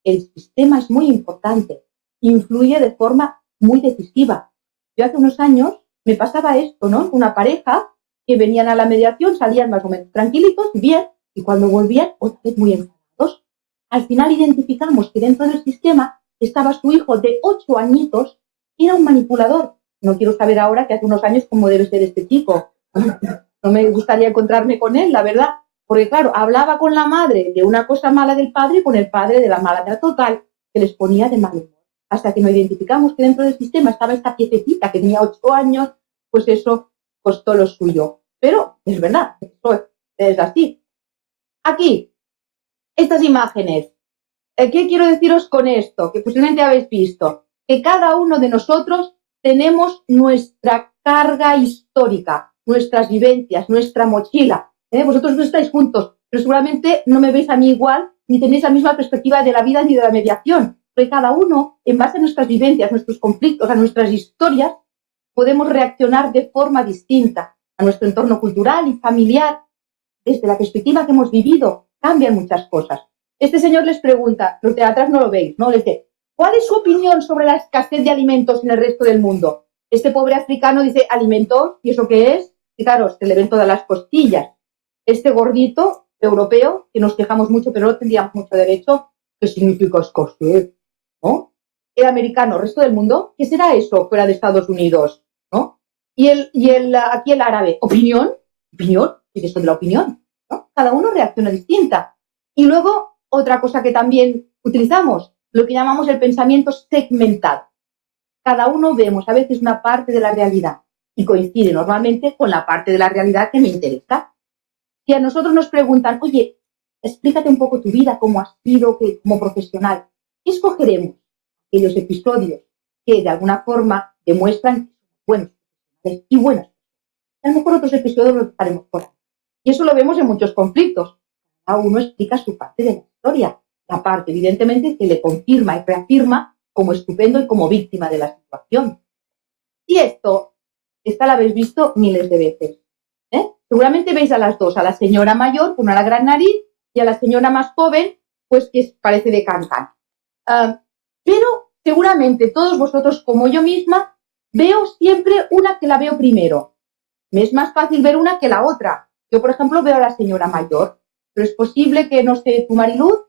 el sistema es muy importante. Influye de forma muy decisiva. Yo hace unos años me pasaba esto, ¿no? Una pareja que venían a la mediación, salían más o menos tranquilitos y bien, y cuando volvían, otra vez muy enfadados. Al final identificamos que dentro del sistema estaba su hijo de 8 añitos, y era un manipulador. No quiero saber ahora que hace unos años cómo debe ser este chico. No me gustaría encontrarme con él, la verdad. Porque claro, hablaba con la madre de una cosa mala del padre y con el padre de la mala. Era total, que les ponía de mal humor. Hasta que nos identificamos que dentro del sistema estaba esta piececita que tenía 8 años, pues eso costó lo suyo. Pero es verdad, eso es así. Aquí, estas imágenes. ¿Qué quiero deciros con esto? Que posiblemente habéis visto. Que cada uno de nosotros tenemos nuestra carga histórica, nuestras vivencias, nuestra mochila. Vosotros no estáis juntos, pero seguramente no me veis a mí igual, ni tenéis la misma perspectiva de la vida ni de la mediación. Porque cada uno, en base a nuestras vivencias, nuestros conflictos, a nuestras historias, podemos reaccionar de forma distinta a nuestro entorno cultural y familiar. Desde la perspectiva que hemos vivido, cambian muchas cosas. Este señor les pregunta, los de atrás no lo veis, ¿no? Les dice, ¿cuál es su opinión sobre la escasez de alimentos en el resto del mundo? Este pobre africano dice, ¿alimentos? ¿Y eso qué es? Y claro, se le ven todas las costillas. Este gordito europeo, que nos quejamos mucho, pero no tendríamos mucho derecho, ¿qué significa escasez? ¿No? El americano, resto del mundo, ¿qué será eso fuera de Estados Unidos? ¿No? Y aquí el árabe, ¿opinión? ¿Opinión? ¿Qué es esto de la opinión? ¿No? Cada uno reacciona distinta. Y luego, otra cosa que también utilizamos, lo que llamamos el pensamiento segmentado. Cada uno vemos a veces una parte de la realidad y coincide normalmente con la parte de la realidad que me interesa. Si a nosotros nos preguntan, oye, explícate un poco tu vida, cómo has sido como profesional, ¿qué escogeremos? Aquellos episodios que de alguna forma demuestran buenos profesionales y buenas. A lo mejor otros episodios los dejaremos por ahí. Y eso lo vemos en muchos conflictos. Cada uno explica su parte de la historia. La parte, evidentemente, que le confirma y reafirma como estupendo y como víctima de la situación. Y esta la habéis visto miles de veces. Seguramente veis a las dos, a la señora mayor con una gran nariz y a la señora más joven, pues que parece de Cancan. Pero seguramente todos vosotros, como yo misma, veo siempre una que la veo primero. Me es más fácil ver una que la otra. Yo, por ejemplo, veo a la señora mayor, pero es posible que, no sé, tu Mariluz,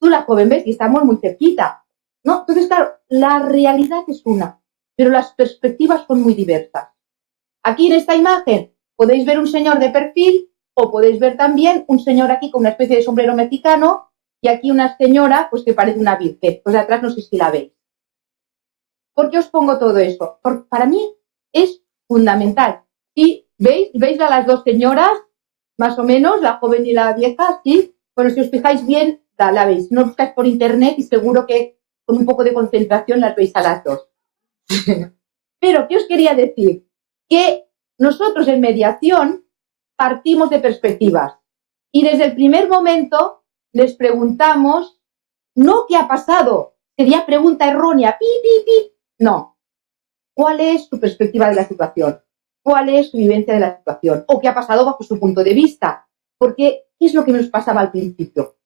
tú la joven, ves, y estamos muy cerquita, ¿no? Entonces, claro, la realidad es una, pero las perspectivas son muy diversas. Aquí en esta imagen podéis ver un señor de perfil o podéis ver también un señor aquí con una especie de sombrero mexicano y aquí una señora pues que parece una virgen. Pues de atrás no sé si la veis. ¿Por qué os pongo todo eso? Porque para mí es fundamental. ¿Sí? ¿Veis a las dos señoras? Más o menos, la joven y la vieja, ¿sí? Bueno, si os fijáis bien, la veis. No buscáis por internet y seguro que con un poco de concentración las veis a las dos. Pero, ¿qué os quería decir? Que nosotros en mediación partimos de perspectivas y desde el primer momento les preguntamos, no qué ha pasado, sería pregunta errónea, pi, pi, pi. No. ¿Cuál es su perspectiva de la situación? ¿Cuál es su vivencia de la situación? ¿O qué ha pasado bajo su punto de vista? Porque, ¿qué es lo que nos pasaba al principio?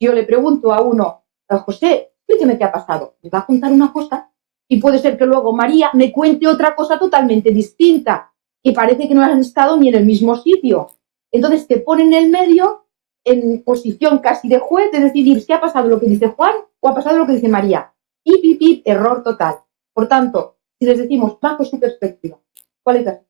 Yo le pregunto a uno, José, explíqueme qué ha pasado. Me va a contar una cosa y puede ser que luego María me cuente otra cosa totalmente distinta, que parece que no han estado ni en el mismo sitio. Entonces te ponen en el medio, en posición casi de juez, de decidir si ha pasado lo que dice Juan o ha pasado lo que dice María. Y error total. Por tanto, si les decimos bajo su perspectiva, ¿cuál es la situación?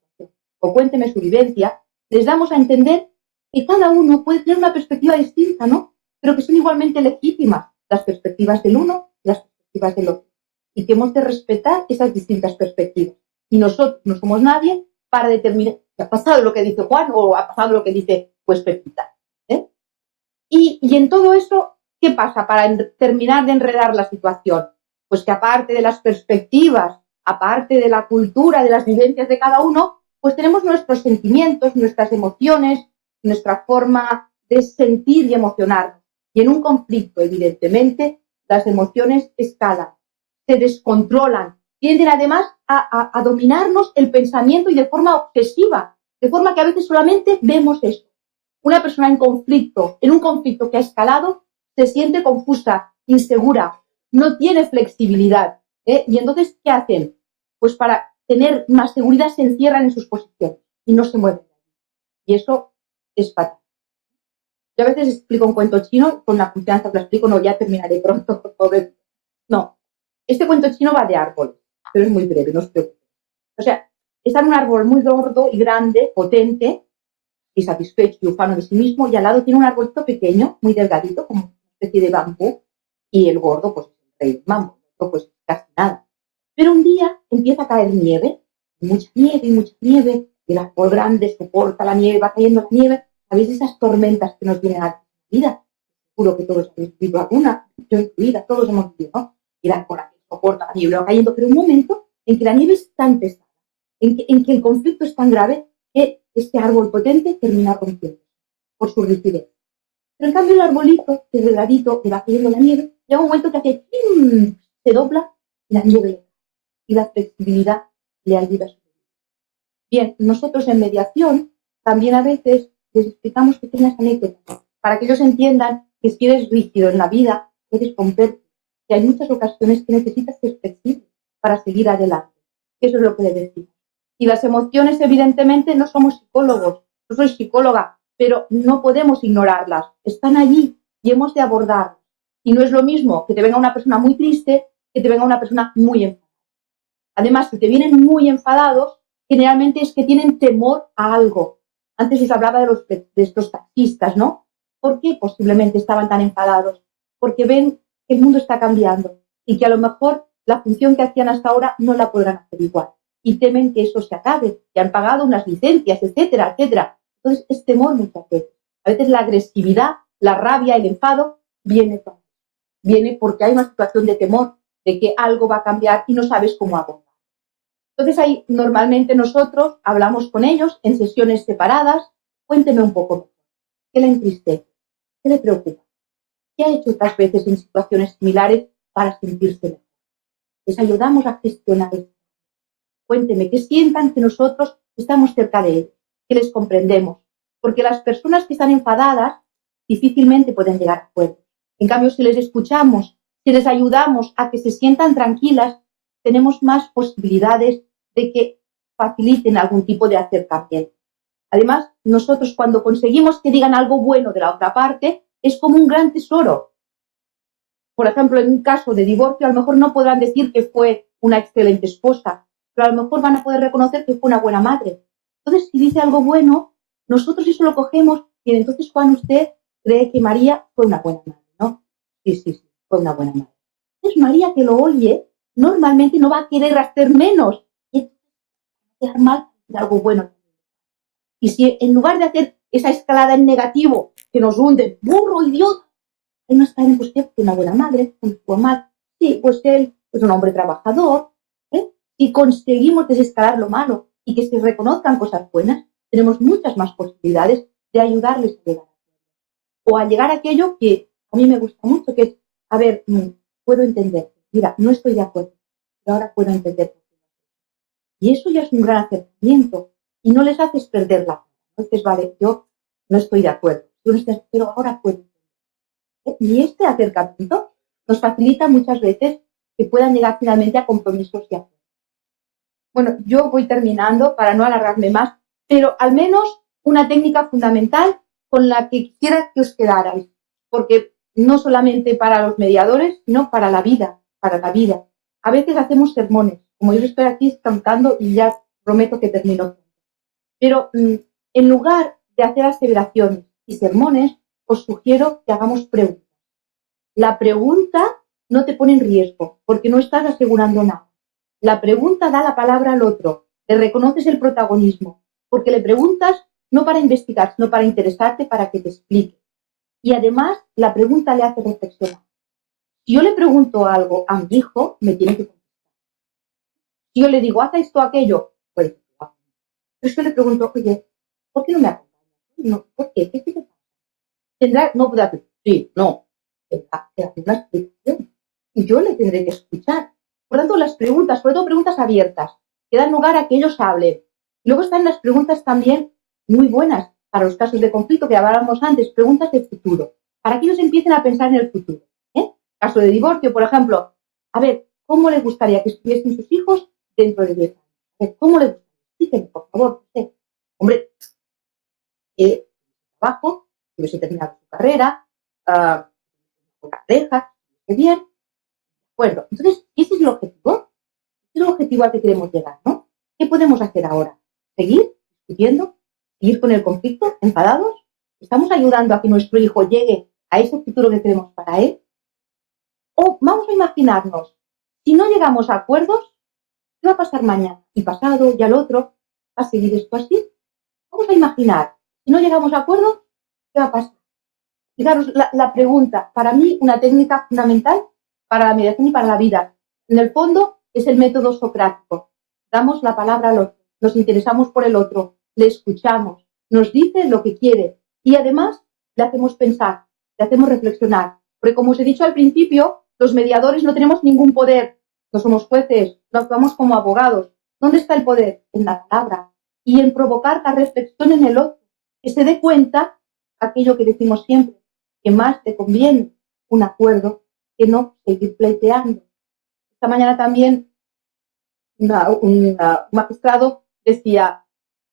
O cuénteme su vivencia, les damos a entender que cada uno puede tener una perspectiva distinta, ¿no? Pero que son igualmente legítimas las perspectivas del uno y las perspectivas del otro. Y que hemos de respetar esas distintas perspectivas. Y nosotros no somos nadie para determinar si ha pasado lo que dice Juan o ha pasado lo que dice pues Pepita. Y en todo eso, ¿qué pasa para terminar de enredar la situación? Pues que aparte de las perspectivas, aparte de la cultura, de las vivencias de cada uno, Pues tenemos nuestros sentimientos, nuestras emociones, nuestra forma de sentir y emocionarnos. Y en un conflicto, evidentemente, las emociones escalan, se descontrolan, tienden además a dominarnos el pensamiento y de forma obsesiva, de forma que a veces solamente vemos eso. Una persona en un conflicto que ha escalado, se siente confusa, insegura, no tiene flexibilidad. Y entonces, ¿qué hacen? Pues para tener más seguridad se encierran en sus posiciones y no se mueven. Y eso es fatal. Yo a veces explico un cuento chino, con la confianza que lo explico, no, ya terminaré pronto. No, este cuento chino va de árboles, pero es muy breve, no os preocupéis. O sea, está en un árbol muy gordo y grande, potente, y satisfecho y ufano de sí mismo, y al lado tiene un arbolito pequeño, muy delgadito, como una especie de bambú, y el gordo, pues, el rey mambo, pues casi nada. Pero un día empieza a caer nieve, y mucha nieve, y el árbol grande soporta la nieve, va cayendo la nieve. ¿Sabéis esas tormentas que nos vienen a la vida? Seguro que todos habéis vivido alguna, yo incluida, todos hemos vivido, ¿no? Y la cola que soporta la nieve va cayendo, pero un momento en que la nieve es tan pesada, en que el conflicto es tan grave, que este árbol potente termina rompiendo por su rigidez. Pero en cambio el arbolito, que es delgadito, que va cayendo la nieve, llega un momento que hace ¡pim! Se dobla y la nieve y la flexibilidad le ayuda a subir. Bien, nosotros en mediación también a veces les explicamos pequeñas anécdotas para que ellos entiendan que si eres rígido en la vida, puedes romperte, que hay muchas ocasiones que necesitas ser flexible para seguir adelante. Eso es lo que les decimos. Y las emociones, evidentemente, no somos psicólogos, no soy psicóloga, pero no podemos ignorarlas. Están allí y hemos de abordarlas. Y no es lo mismo que te venga una persona muy triste que te venga una persona muy enfadada. Además, si te vienen muy enfadados, generalmente es que tienen temor a algo. Antes os hablaba de estos taxistas, ¿no? ¿Por qué posiblemente estaban tan enfadados? Porque ven que el mundo está cambiando y que a lo mejor la función que hacían hasta ahora no la podrán hacer igual. Y temen que eso se acabe, que han pagado unas licencias, etcétera, etcétera. Entonces, es temor muchas veces. A veces la agresividad, la rabia, el enfado, viene porque hay una situación de temor, de que algo va a cambiar y no sabes cómo abordar. Entonces ahí normalmente nosotros hablamos con ellos en sesiones separadas. Cuénteme un poco, ¿qué le entristece? ¿Qué le preocupa? ¿Qué ha hecho otras veces en situaciones similares para sentirse mejor? Les ayudamos a gestionar esto. Cuénteme, que sientan que nosotros estamos cerca de ellos, que les comprendemos, porque las personas que están enfadadas difícilmente pueden llegar a acuerdos. En cambio, si les escuchamos, si les ayudamos a que se sientan tranquilas, tenemos más posibilidades de que faciliten algún tipo de acercamiento. Además, nosotros cuando conseguimos que digan algo bueno de la otra parte, es como un gran tesoro. Por ejemplo, en un caso de divorcio, a lo mejor no podrán decir que fue una excelente esposa, pero a lo mejor van a poder reconocer que fue una buena madre. Entonces, si dice algo bueno, nosotros eso lo cogemos y entonces, Juan, usted cree que María fue una buena madre, ¿no? Sí, fue una buena madre. Entonces, María, que lo oye, normalmente no va a querer hacer menos y hacer mal de algo bueno. Y si en lugar de hacer esa escalada en negativo que nos hunde, burro, idiota, él no está en pues que una buena madre, fue mal. Sí, pues él es un hombre trabajador. Si conseguimos desescalar lo malo y que se reconozcan cosas buenas, tenemos muchas más posibilidades de ayudarles a llegar. O a llegar a aquello que a mí me gusta mucho, que es, a ver, puedo entender, mira, no estoy de acuerdo, pero ahora puedo entender. Y eso ya es un gran acercamiento y no les haces perder la fe. Entonces, vale, yo no estoy de acuerdo, pero ahora puedo. Y este acercamiento nos facilita muchas veces que puedan llegar finalmente a compromisos y acuerdos. Bueno, yo voy terminando para no alargarme más, pero al menos una técnica fundamental con la que quisiera que os quedarais, porque no solamente para los mediadores, sino para la vida, para la vida. A veces hacemos sermones, como yo estoy aquí cantando y ya prometo que termino. Pero en lugar de hacer aseveraciones y sermones, os sugiero que hagamos preguntas. La pregunta no te pone en riesgo, porque no estás asegurando nada. La pregunta da la palabra al otro, le reconoces el protagonismo, porque le preguntas no para investigar, sino para interesarte, para que te explique. Y además, la pregunta le hace reflexionar. Si yo le pregunto algo a mi hijo, me tiene que contestar. Si yo le digo, haz esto o aquello, pues Pero yo le pregunto, oye, ¿por qué no me acompañas? No, ¿por qué? ¿Qué te pasa? Tendrá, no podrá decir, sí, no, tendrá que hacer una explicación. Y yo le tendré que escuchar. Por tanto, las preguntas, sobre todo preguntas abiertas, que dan lugar a que ellos hablen. Luego están las preguntas también muy buenas para los casos de conflicto que hablábamos antes, preguntas de futuro, para que ellos empiecen a pensar en el futuro. Caso de divorcio, por ejemplo, a ver, ¿cómo les gustaría que estuviesen sus hijos dentro de 10 años? A ver, ¿cómo les gustaría? Díganme, por favor. Hombre, trabajo, que hubiese terminado su carrera, una pareja, que bien. Bueno, entonces, ese es el objetivo. Ese es el objetivo al que queremos llegar, ¿no? ¿Qué podemos hacer ahora? ¿Seguir discutiendo? ¿Seguir con el conflicto? ¿Enfadados? ¿Estamos ayudando a que nuestro hijo llegue a ese futuro que queremos para él? O vamos a imaginarnos, si no llegamos a acuerdos, ¿qué va a pasar mañana? Y pasado, y al otro, ¿va a seguir esto así? Vamos a imaginar, si no llegamos a acuerdos, ¿qué va a pasar? Fijaros, la pregunta, para mí, una técnica fundamental para la mediación y para la vida. En el fondo, es el método socrático. Damos la palabra al otro, nos interesamos por el otro, le escuchamos, nos dice lo que quiere y además le hacemos pensar, le hacemos reflexionar. Porque como os he dicho al principio, los mediadores no tenemos ningún poder, no somos jueces, no actuamos como abogados. ¿Dónde está el poder? En la palabra y en provocar la reflexión en el otro, que se dé cuenta aquello que decimos siempre, que más te conviene un acuerdo que no seguir pleiteando. Esta mañana también un magistrado decía,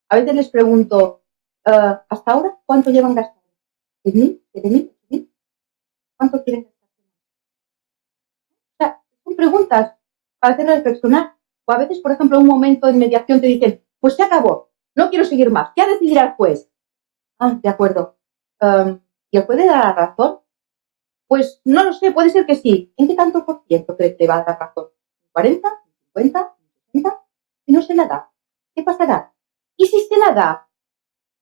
a veces les pregunto, ¿hasta ahora cuánto llevan gastado? ¿10.000? ¿7.000? ¿7.000? ¿Cuánto quieren gastar? O sea, son preguntas para hacer reflexionar. O a veces, por ejemplo, en un momento de mediación te dicen, pues se acabó, no quiero seguir más, ya decidirá el juez. Ah, de acuerdo. ¿Y el juez le da la razón? Pues no lo sé, puede ser que sí. ¿En qué tanto por ciento crees que va a dar razón? ¿40? ¿50? ¿60? Si no se la da, ¿qué pasará? Y si se la da,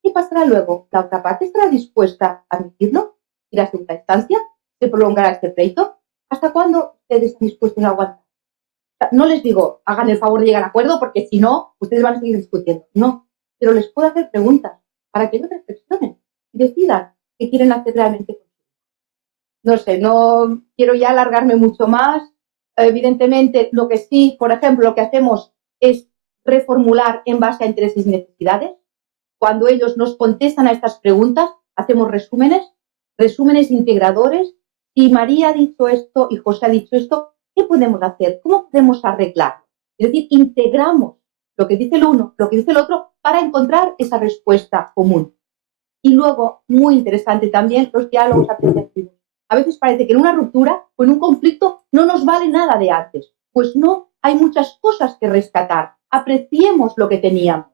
¿qué pasará luego? ¿La otra parte estará dispuesta a admitirlo? ¿Irá a segunda instancia? ¿Se prolongará este pleito? ¿Hasta cuándo ustedes están dispuestos a aguantar? O sea, no les digo, hagan el favor de llegar a acuerdo porque si no, ustedes van a seguir discutiendo. No, pero les puedo hacer preguntas para que ellos reflexionen y decidan qué quieren hacer realmente. No sé, no quiero ya alargarme mucho más. Evidentemente, lo que sí, por ejemplo, lo que hacemos es reformular en base a intereses y necesidades. Cuando ellos nos contestan a estas preguntas, hacemos resúmenes integradores. Si María ha dicho esto y José ha dicho esto, ¿qué podemos hacer? ¿Cómo podemos arreglarlo? Es decir, integramos lo que dice el uno, lo que dice el otro, para encontrar esa respuesta común. Y luego, muy interesante también, los diálogos apreciativos. A veces parece que en una ruptura o en un conflicto no nos vale nada de antes. Pues no, hay muchas cosas que rescatar. Apreciemos lo que teníamos.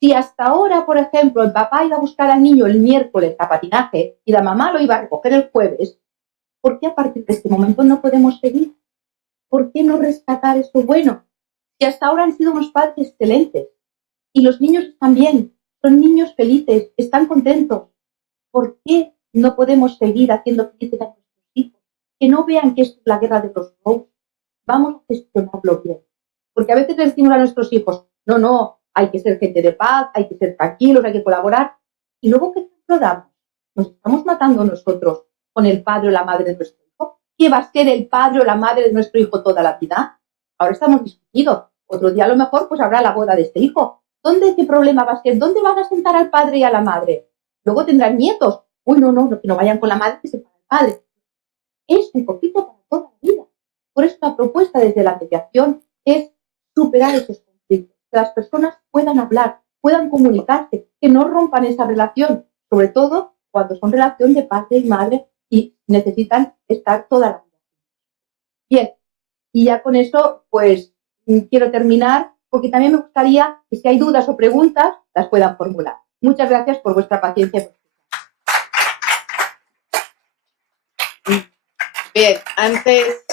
Si hasta ahora, por ejemplo, el papá iba a buscar al niño el miércoles a patinaje y la mamá lo iba a recoger el jueves, ¿por qué a partir de este momento no podemos seguir? ¿Por qué no rescatar eso bueno? Si hasta ahora han sido unos padres excelentes y los niños están bien, son niños felices, están contentos, ¿por qué no podemos seguir haciendo felices a nuestros hijos? Que no vean que esto es la guerra de los robots. Vamos a gestionarlo bien. Porque a veces les decimos a nuestros hijos, no, hay que ser gente de paz, hay que ser tranquilos, hay que colaborar. Y luego, ¿qué ejemplo damos? Nos estamos matando nosotros con el padre o la madre de nuestro hijo. ¿Qué va a ser el padre o la madre de nuestro hijo toda la vida? Ahora estamos discutidos. Otro día a lo mejor pues habrá la boda de este hijo. ¿Qué problema va a ser? ¿Dónde van a sentar al padre y a la madre? Luego tendrán nietos. Uy, no, que no vayan con la madre, que se para el padre. Es un conflicto para toda la vida. Por eso la propuesta desde la mediación es superar esos conflictos, que las personas puedan hablar, puedan comunicarse, que no rompan esa relación, sobre todo cuando son relación de padre y madre y necesitan estar toda la vida. Bien, y ya con eso, pues quiero terminar, porque también me gustaría que si hay dudas o preguntas, las puedan formular. Muchas gracias por vuestra paciencia. Bien, antes